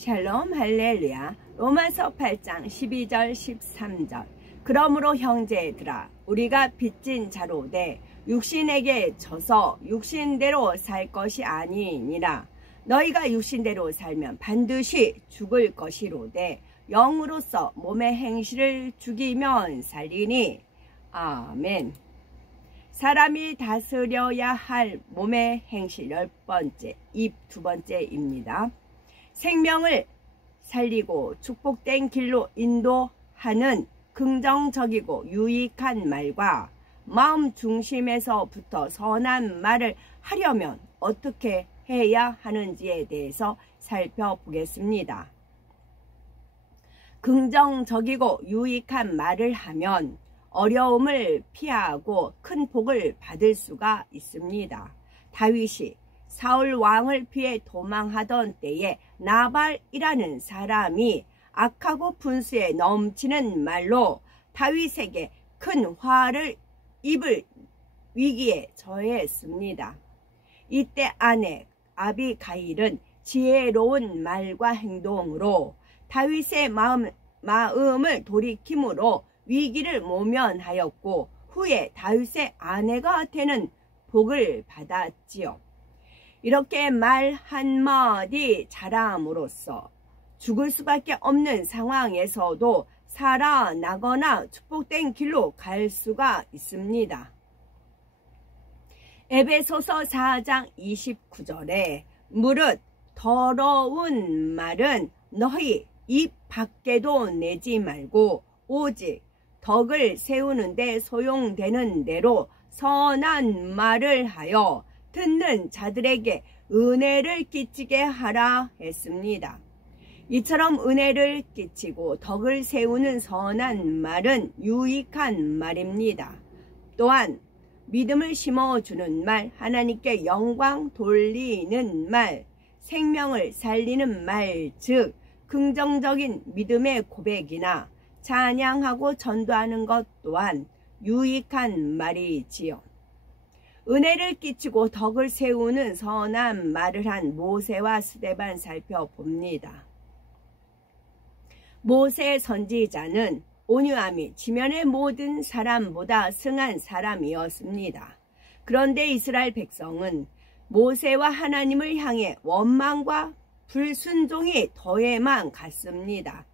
샬롬 할렐루야. 로마서 8장 12절 13절. 그러므로 형제들아 우리가 빚진 자로되 육신에게 져서 육신대로 살 것이 아니니라. 너희가 육신대로 살면 반드시 죽을 것이로되 영으로서 몸의 행실을 죽이면 살리니. 아멘. 사람이 다스려야 할 몸의 행실 10번째, 입 2번째입니다. 생명을 살리고 축복된 길로 인도하는 긍정적이고 유익한 말과 마음 중심에서부터 선한 말을 하려면 어떻게 해야 하는지에 대해서 살펴보겠습니다. 긍정적이고 유익한 말을 하면 어려움을 피하고 큰 복을 받을 수가 있습니다. 다윗이 사울 왕을 피해 도망하던 때에 나발이라는 사람이 악하고 분수에 넘치는 말로 다윗에게 큰 화를 입을 위기에 처했습니다. 이때 아내 아비가일은 지혜로운 말과 행동으로 다윗의 마음을 돌이킴으로 위기를 모면하였고 후에 다윗의 아내가 되는 복을 받았지요. 이렇게 말 한마디 잘함으로써 죽을 수밖에 없는 상황에서도 살아나거나 축복된 길로 갈 수가 있습니다. 에베소서 4장 29절에 무릇 더러운 말은 너희 입 밖에도 내지 말고 오직 덕을 세우는데 소용되는 대로 선한 말을 하여 듣는 자들에게 은혜를 끼치게 하라 했습니다. 이처럼 은혜를 끼치고 덕을 세우는 선한 말은 유익한 말입니다. 또한 믿음을 심어주는 말, 하나님께 영광 돌리는 말, 생명을 살리는 말, 즉 긍정적인 믿음의 고백이나 찬양하고 전도하는 것 또한 유익한 말이지요. 은혜를 끼치고 덕을 세우는 선한 말을 한 모세와 스데반 살펴봅니다. 모세 선지자는 온유함이 지면의 모든 사람보다 승한 사람이었습니다. 그런데 이스라엘 백성은 모세와 하나님을 향해 원망과 불순종이 더해만 갔습니다.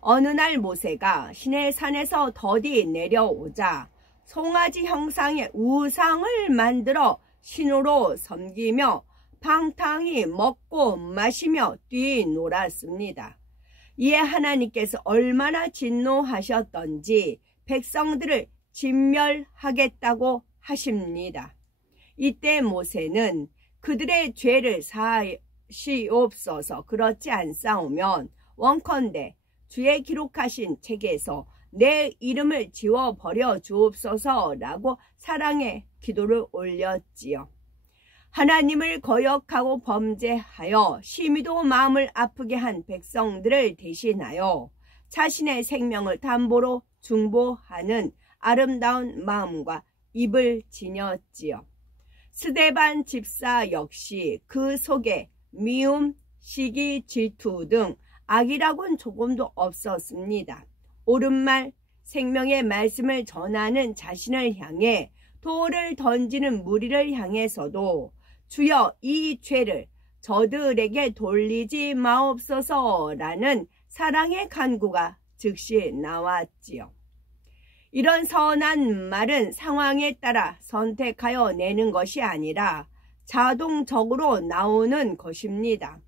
어느 날 모세가 시내산에서 더디 내려오자 송아지 형상의 우상을 만들어 신으로 섬기며 방탕히 먹고 마시며 뛰놀았습니다. 이에 하나님께서 얼마나 진노하셨던지 백성들을 진멸하겠다고 하십니다. 이때 모세는 그들의 죄를 사하시옵소서, 그렇지 않사오면 원컨대 주의 기록하신 책에서 내 이름을 지워버려 주옵소서라고 사랑의 기도를 올렸지요. 하나님을 거역하고 범죄하여 심히도 마음을 아프게 한 백성들을 대신하여 자신의 생명을 담보로 중보하는 아름다운 마음과 입을 지녔지요. 스데반 집사 역시 그 속에 미움, 시기, 질투 등 악이라고는 조금도 없었습니다. 옳은 말, 생명의 말씀을 전하는 자신을 향해 돌을 던지는 무리를 향해서도 주여 이 죄를 저들에게 돌리지 마옵소서라는 사랑의 간구가 즉시 나왔지요. 이런 선한 말은 상황에 따라 선택하여 내는 것이 아니라 자동적으로 나오는 것입니다.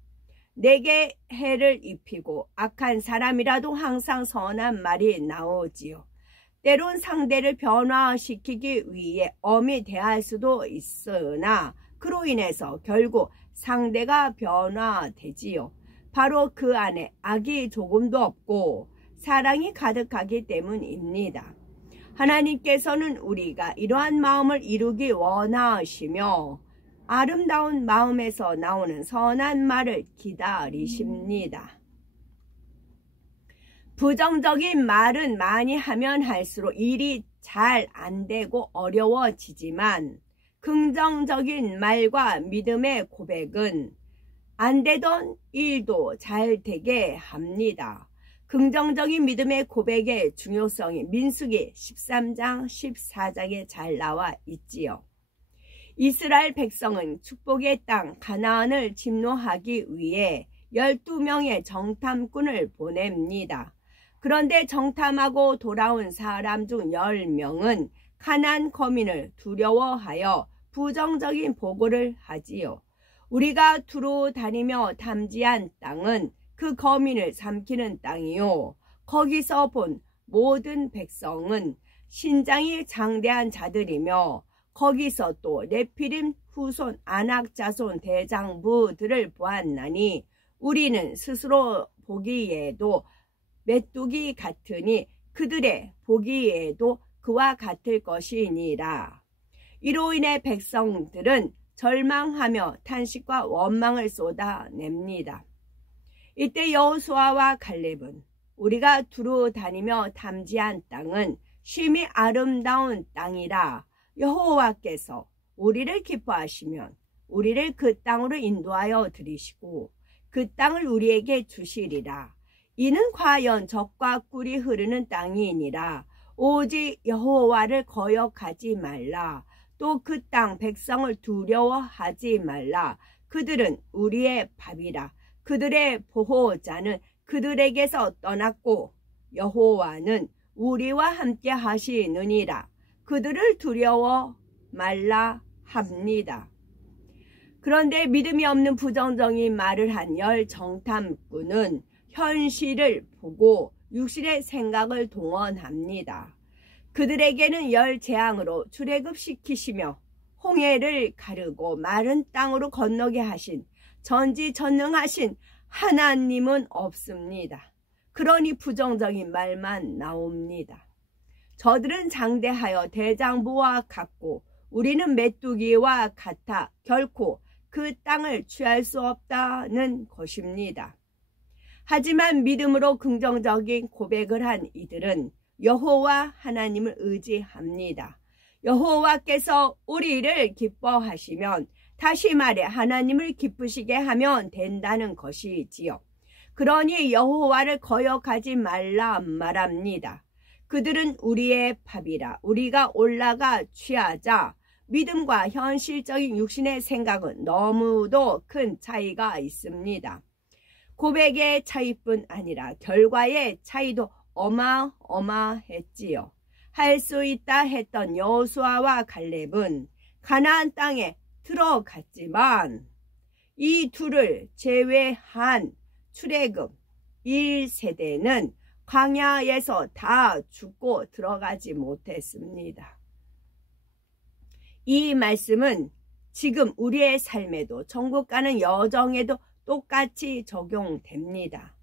내게 해를 입히고 악한 사람이라도 항상 선한 말이 나오지요. 때론 상대를 변화시키기 위해 엄히 대할 수도 있으나 그로 인해서 결국 상대가 변화되지요. 바로 그 안에 악이 조금도 없고 사랑이 가득하기 때문입니다. 하나님께서는 우리가 이러한 마음을 이루기 원하시며 아름다운 마음에서 나오는 선한 말을 기다리십니다. 부정적인 말은 많이 하면 할수록 일이 잘 안 되고 어려워지지만 긍정적인 말과 믿음의 고백은 안 되던 일도 잘 되게 합니다. 긍정적인 믿음의 고백의 중요성이 민수기 13장 14장에 잘 나와 있지요. 이스라엘 백성은 축복의 땅 가나안을 침노하기 위해 12명의 정탐꾼을 보냅니다. 그런데 정탐하고 돌아온 사람 중 10명은 가나안 거민을 두려워하여 부정적인 보고를 하지요. 우리가 두루 다니며 탐지한 땅은 그 거민을 삼키는 땅이요. 거기서 본 모든 백성은 신장이 장대한 자들이며 거기서 또 네피림 후손 아낙 자손 대장부들을 보았나니 우리는 스스로 보기에도 메뚜기 같으니 그들의 보기에도 그와 같을 것이니라. 이로 인해 백성들은 절망하며 탄식과 원망을 쏟아냅니다. 이때 여호수아와 갈렙은 우리가 두루 다니며 탐지한 땅은 심히 아름다운 땅이라 여호와께서 우리를 기뻐하시면 우리를 그 땅으로 인도하여 들이시고 그 땅을 우리에게 주시리라. 이는 과연 젖과 꿀이 흐르는 땅이니라. 오직 여호와를 거역하지 말라. 또 그 땅 백성을 두려워하지 말라. 그들은 우리의 밥이라. 그들의 보호자는 그들에게서 떠났고 여호와는 우리와 함께 하시느니라. 그들을 두려워 말라 합니다. 그런데 믿음이 없는 부정적인 말을 한 열 정탐꾼은 현실을 보고 육신의 생각을 동원합니다. 그들에게는 열 재앙으로 출애굽시키시며 홍해를 가르고 마른 땅으로 건너게 하신 전지전능하신 하나님은 없습니다. 그러니 부정적인 말만 나옵니다. 저들은 장대하여 대장부와 같고 우리는 메뚜기와 같아 결코 그 땅을 취할 수 없다는 것입니다. 하지만 믿음으로 긍정적인 고백을 한 이들은 여호와 하나님을 의지합니다. 여호와께서 우리를 기뻐하시면 다시 말해 하나님을 기쁘시게 하면 된다는 것이지요. 그러니 여호와를 거역하지 말라 말합니다. 그들은 우리의 밥이라. 우리가 올라가 취하자. 믿음과 현실적인 육신의 생각은 너무도 큰 차이가 있습니다. 고백의 차이뿐 아니라 결과의 차이도 어마어마했지요. 할 수 있다 했던 여호수아와 갈렙은 가나안 땅에 들어갔지만 이 둘을 제외한 출애굽 1세대는 광야에서 다 죽고 들어가지 못했습니다. 이 말씀은 지금 우리의 삶에도 천국 가는 여정에도 똑같이 적용됩니다.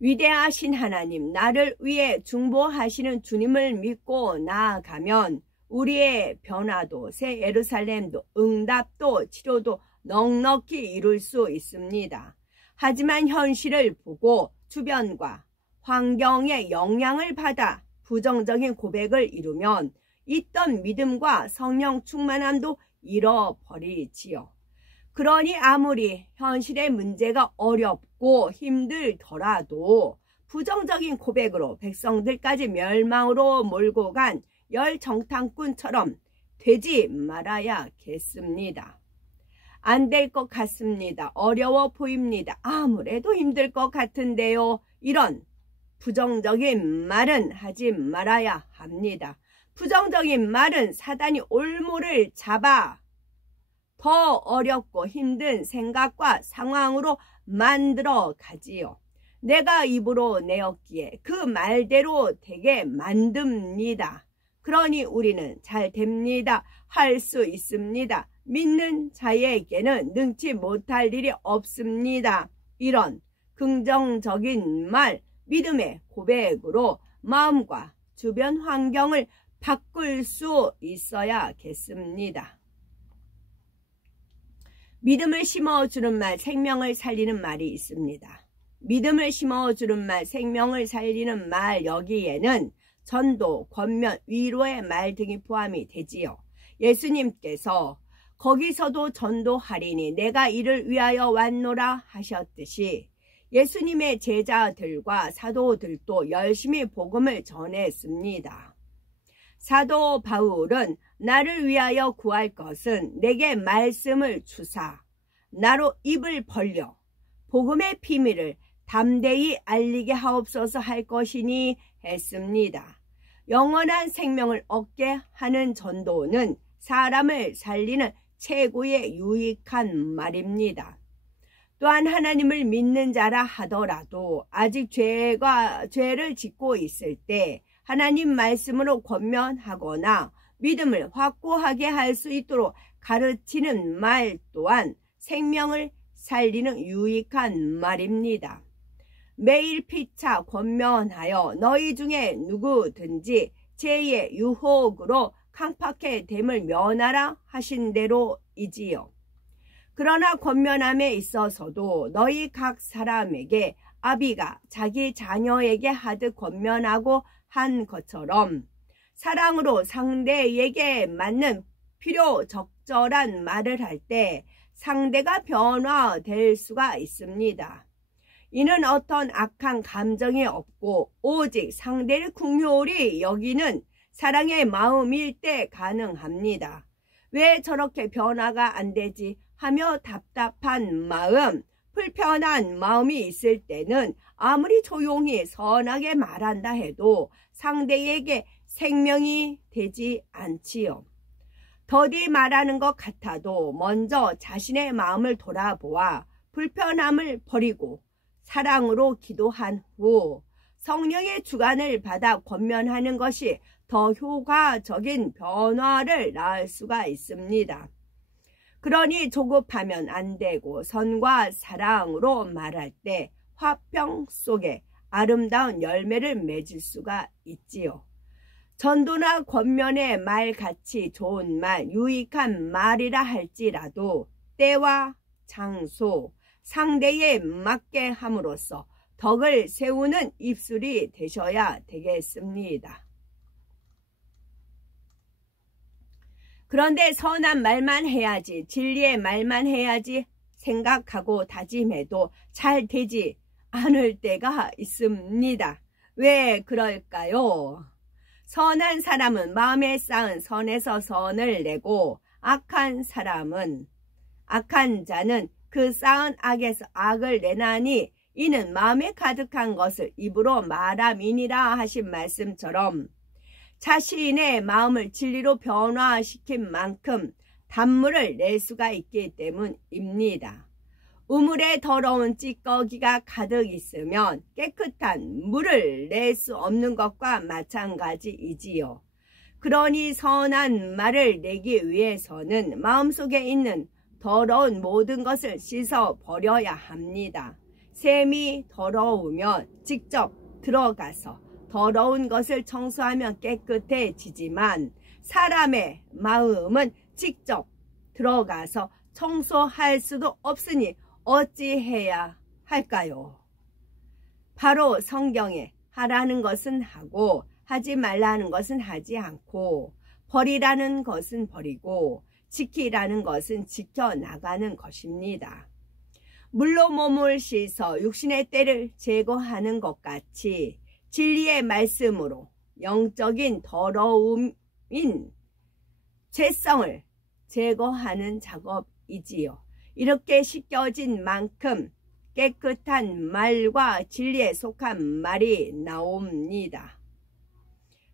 위대하신 하나님, 나를 위해 중보하시는 주님을 믿고 나아가면 우리의 변화도 새 예루살렘도 응답도 치료도 넉넉히 이룰 수 있습니다. 하지만 현실을 보고 주변과 환경의 영향을 받아 부정적인 고백을 이루면 있던 믿음과 성령 충만함도 잃어버리지요. 그러니 아무리 현실의 문제가 어렵고 힘들더라도 부정적인 고백으로 백성들까지 멸망으로 몰고 간 열 정탐꾼처럼 되지 말아야겠습니다. 안 될 것 같습니다. 어려워 보입니다. 아무래도 힘들 것 같은데요. 이런 부정적인 말은 하지 말아야 합니다. 부정적인 말은 사단이 올무를 잡아 더 어렵고 힘든 생각과 상황으로 만들어 가지요. 내가 입으로 내었기에 그 말대로 되게 만듭니다. 그러니 우리는 잘 됩니다. 할 수 있습니다. 믿는 자에게는 능치 못할 일이 없습니다. 이런 긍정적인 말, 믿음의 고백으로 마음과 주변 환경을 바꿀 수 있어야겠습니다. 믿음을 심어주는 말, 생명을 살리는 말이 있습니다. 믿음을 심어주는 말, 생명을 살리는 말, 여기에는 전도, 권면, 위로의 말 등이 포함이 되지요. 예수님께서 거기서도 전도하리니 내가 이를 위하여 왔노라 하셨듯이 예수님의 제자들과 사도들도 열심히 복음을 전했습니다. 사도 바울은 나를 위하여 구할 것은 내게 말씀을 주사 나로 입을 벌려 복음의 비밀을 담대히 알리게 하옵소서 할 것이니 했습니다. 영원한 생명을 얻게 하는 전도는 사람을 살리는 최고의 유익한 말입니다. 또한 하나님을 믿는 자라 하더라도 아직 죄를 짓고 있을 때 하나님 말씀으로 권면하거나 믿음을 확고하게 할 수 있도록 가르치는 말 또한 생명을 살리는 유익한 말입니다. 매일 피차 권면하여 너희 중에 누구든지 죄의 유혹으로 강팍해 됨을 면하라 하신 대로이지요. 그러나 권면함에 있어서도 너희 각 사람에게 아비가 자기 자녀에게 하듯 권면하고 한 것처럼 사랑으로 상대에게 맞는 필요 적절한 말을 할 때 상대가 변화될 수가 있습니다. 이는 어떤 악한 감정이 없고 오직 상대를 긍휼히 여기는 사랑의 마음일 때 가능합니다. 왜 저렇게 변화가 안 되지 하며 답답한 마음, 불편한 마음이 있을 때는 아무리 조용히 선하게 말한다 해도 상대에게 생명이 되지 않지요. 더디 말하는 것 같아도 먼저 자신의 마음을 돌아보아 불편함을 버리고 사랑으로 기도한 후 성령의 주관을 받아 권면하는 것이 더 효과적인 변화를 낳을 수가 있습니다. 그러니 조급하면 안 되고 선과 사랑으로 말할 때 화평 속에 아름다운 열매를 맺을 수가 있지요. 전도나 권면의 말같이 좋은 말, 유익한 말이라 할지라도 때와 장소, 상대에 맞게 함으로써 덕을 세우는 입술이 되셔야 되겠습니다. 그런데 선한 말만 해야지, 진리의 말만 해야지 생각하고 다짐해도 잘 되지 않을 때가 있습니다. 왜 그럴까요? 선한 사람은 마음에 쌓은 선에서 선을 내고 악한 자는 그 쌓은 악에서 악을 내나니 이는 마음에 가득한 것을 입으로 말함이니라 하신 말씀처럼 자신의 마음을 진리로 변화시킨 만큼 단물을 낼 수가 있기 때문입니다. 우물에 더러운 찌꺼기가 가득 있으면 깨끗한 물을 낼 수 없는 것과 마찬가지이지요. 그러니 선한 말을 내기 위해서는 마음속에 있는 더러운 모든 것을 씻어 버려야 합니다. 샘이 더러우면 직접 들어가서 더러운 것을 청소하면 깨끗해지지만 사람의 마음은 직접 들어가서 청소할 수도 없으니 어찌해야 할까요? 바로 성경에 하라는 것은 하고 하지 말라는 것은 하지 않고 버리라는 것은 버리고 지키라는 것은 지켜나가는 것입니다. 물로 몸을 씻어 육신의 때를 제거하는 것 같이 진리의 말씀으로 영적인 더러움인 죄성을 제거하는 작업이지요. 이렇게 씻겨진 만큼 깨끗한 말과 진리에 속한 말이 나옵니다.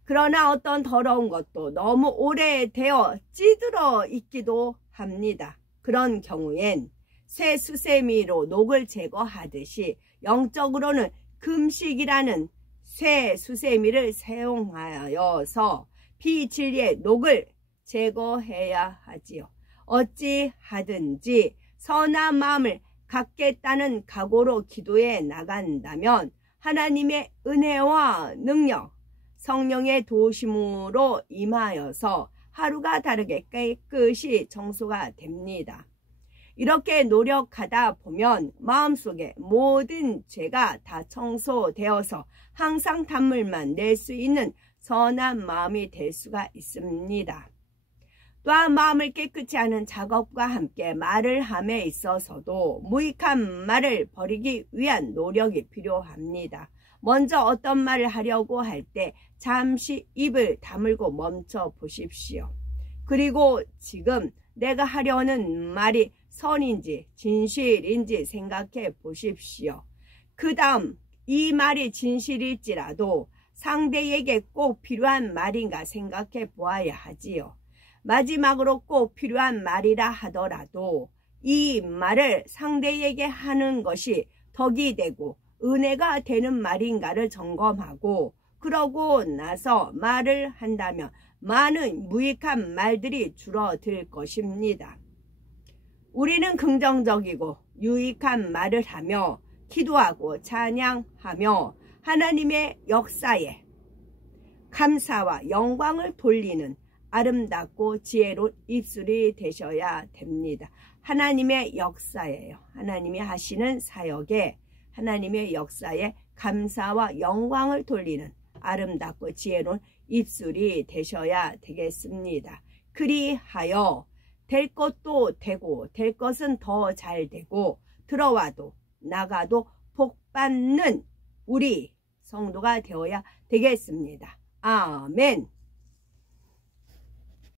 그러나 어떤 더러운 것도 너무 오래되어 찌들어 있기도 합니다. 그런 경우엔 쇠 수세미로 녹을 제거하듯이 영적으로는 금식이라는 쇠 수세미를 사용하여서 비진리의 녹을 제거해야 하지요. 어찌하든지 선한 마음을 갖겠다는 각오로 기도해 나간다면 하나님의 은혜와 능력, 성령의 도심으로 임하여서 하루가 다르게 깨끗이 청소가 됩니다. 이렇게 노력하다 보면 마음속에 모든 죄가 다 청소되어서 항상 단물만 낼 수 있는 선한 마음이 될 수가 있습니다. 또한 마음을 깨끗이 하는 작업과 함께 말을 함에 있어서도 무익한 말을 버리기 위한 노력이 필요합니다. 먼저 어떤 말을 하려고 할 때 잠시 입을 다물고 멈춰 보십시오. 그리고 지금 내가 하려는 말이 선인지 진실인지 생각해 보십시오. 그 다음 이 말이 진실일지라도 상대에게 꼭 필요한 말인가 생각해 보아야 하지요. 마지막으로 꼭 필요한 말이라 하더라도 이 말을 상대에게 하는 것이 덕이 되고 은혜가 되는 말인가를 점검하고 그러고 나서 말을 한다면 많은 무익한 말들이 줄어들 것입니다. 우리는 긍정적이고 유익한 말을 하며 기도하고 찬양하며 하나님의 역사에 감사와 영광을 돌리는 아름답고 지혜로운 입술이 되셔야 됩니다. 하나님의 역사예요. 하나님이 하시는 사역에 하나님의 역사에 감사와 영광을 돌리는 아름답고 지혜로운 입술이 되셔야 되겠습니다. 그리하여 될 것도 되고 될 것은 더 잘 되고 들어와도 나가도 복받는 우리 성도가 되어야 되겠습니다. 아멘.